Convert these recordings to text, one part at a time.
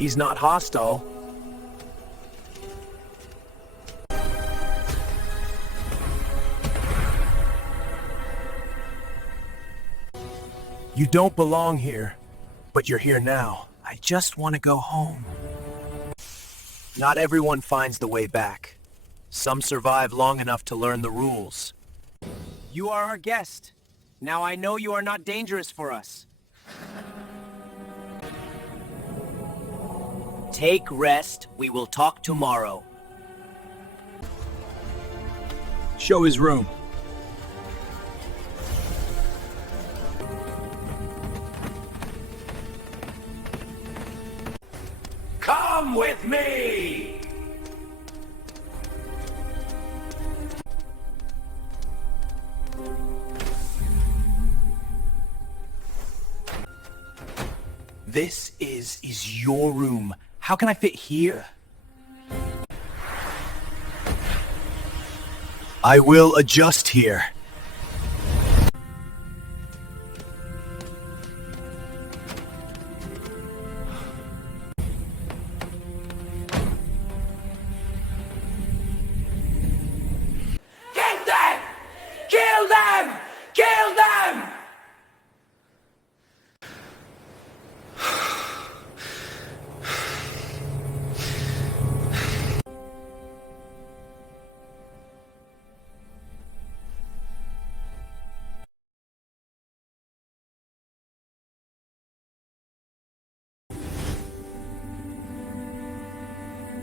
He's not hostile. You don't belong here, but you're here now. I just want to go home. Not everyone finds the way back. Some survive long enough to learn the rules. You are our guest. Now I know you are not dangerous for us. Take rest. We will talk tomorrow. Show his room. Come with me! This is your room. How can I fit here? I will adjust here. Get them! Kill them! Kill them!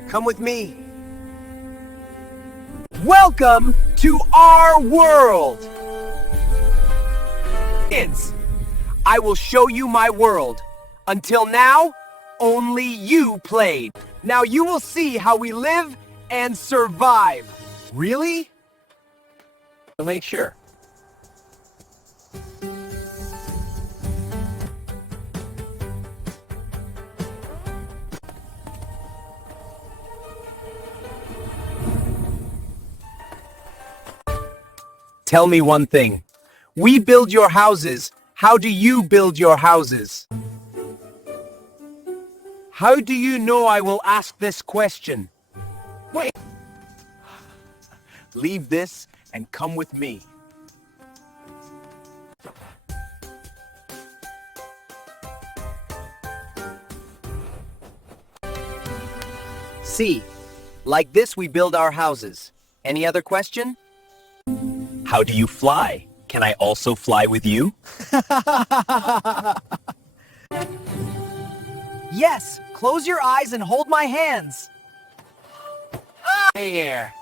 Come with me. Welcome to our world! Kids, I will show you my world. Until now, only you played. Now you will see how we live and survive. Really? To make sure. Tell me one thing. We build your houses. How do you build your houses? How do you know I will ask this question? Wait. Leave this and come with me. See, like this we build our houses. Any other question? How do you fly? Can I also fly with you? Yes! Close your eyes and hold my hands! Here!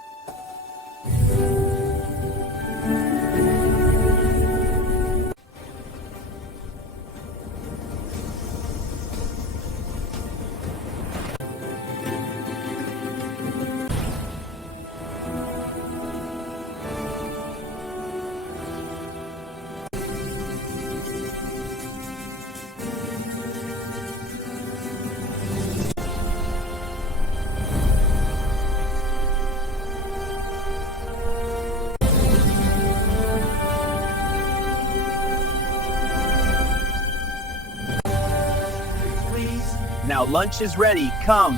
Now lunch is ready, come.